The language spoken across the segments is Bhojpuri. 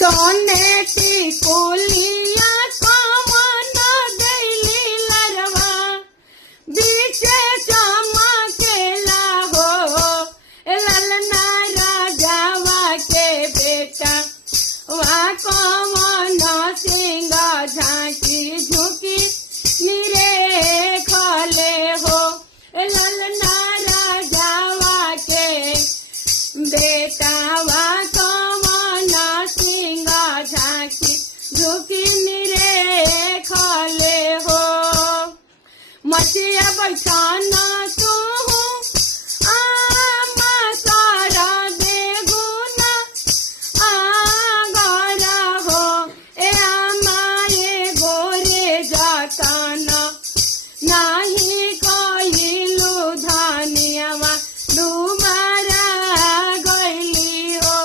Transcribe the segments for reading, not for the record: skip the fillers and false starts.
सोने टिकुलिया कमन गैली लरवा बीचे चमकेला हो ललना राजावा के बेटा वा कमन सिंह झांकी झुकी निरे खले हो ललना राजावा के बेटा वा कमन सिंह झांकी झुकी निरे खले हो मचिया बैठाना तू आमा सारा बेगुना आगरा हो ए आमा ये गोरे जाताना नाही कइलु धानियावा डुबारा गइली हो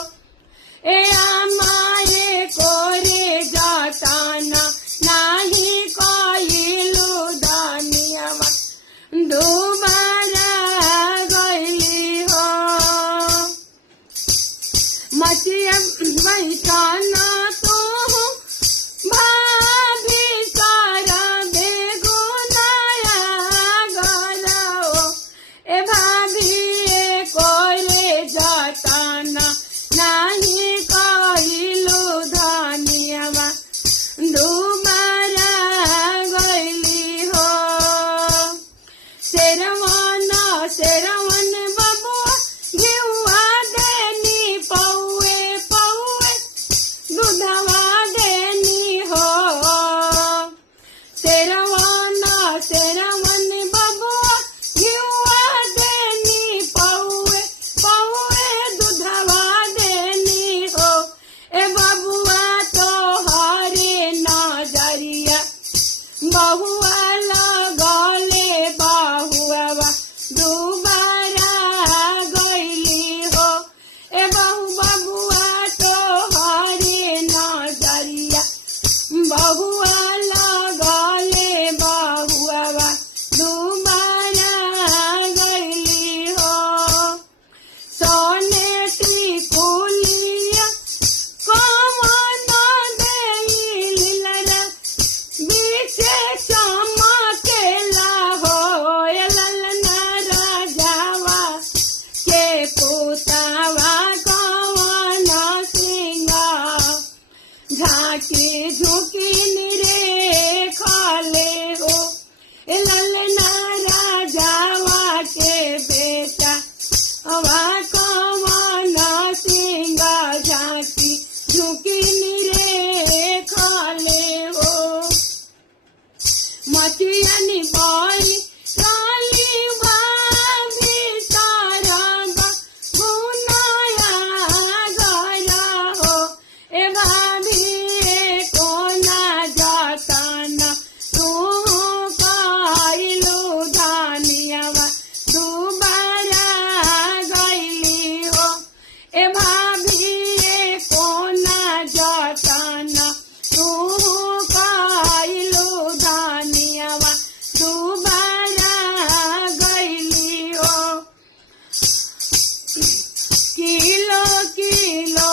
ए आमा ये गोरे जाताना नाही कइलु धानियावा डुबारा गइली हो मचिया बैठाना तू भाभी सारा बेगुनाया गराओ ए भाभी ए कोरे जाताना नाही कइलु धानियावा डुबारा गइली हो शेरवन बबुआ घिउआ देनी पौए पौए दूधवा देनी हो शेरवन बबुआ घिउआ देनी पौए पौए दूधवा देनी हो ए बबुआ तो हरे नजरिया बहुआ लगले बहुआ दुबारा गइली हो ए बबुआ तो हरे नजरिया बहुआ लगले बहुआ दुबारा गइली हो सोने टिकुलिया कमन गैली लरवा बीचे चमकेला हो ललना राजावा के पुतावा कमन सिंह झांकी झुकी निरे खले हो ललना राजावा के बेटा वा कमन सिंह झांकी झुकी निरे खले हो मचियानी बोली काली भाभी सारा गुनाया गरा हो ए भाभी ए कोना जाताना तू कइलु धानियावा दुबारा गइली हो ए भाभी ए कोना जाताना तू कइलु धानियावा दुबारा गइली हो किलो किलो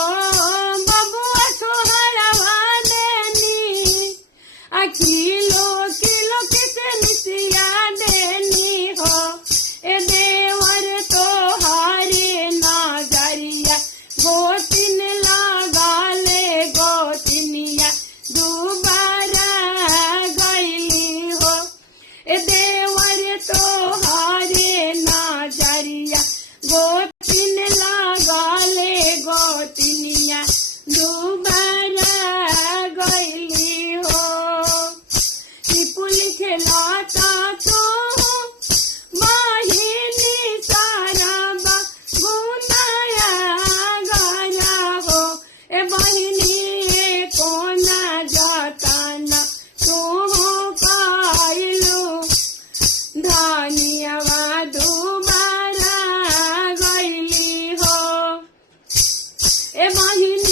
बबुआ सोहरवा देनी किलो किलो किसे मिसिया देनी हो ए देवर तो हारे नजरिया गोतिन लगाले गोतिनिया दुबारा गइली हो ए देवर तो हारे नजरिया गोतिन लगाले गोतिनिया दुबारा गइली हो टिपुली खेलाता तो बहिनी सारा गुनाया गरा हो ए बहिनी ए कोना जाताना तू कइलु धानियावा दुबारा गइली हो ए बहिनी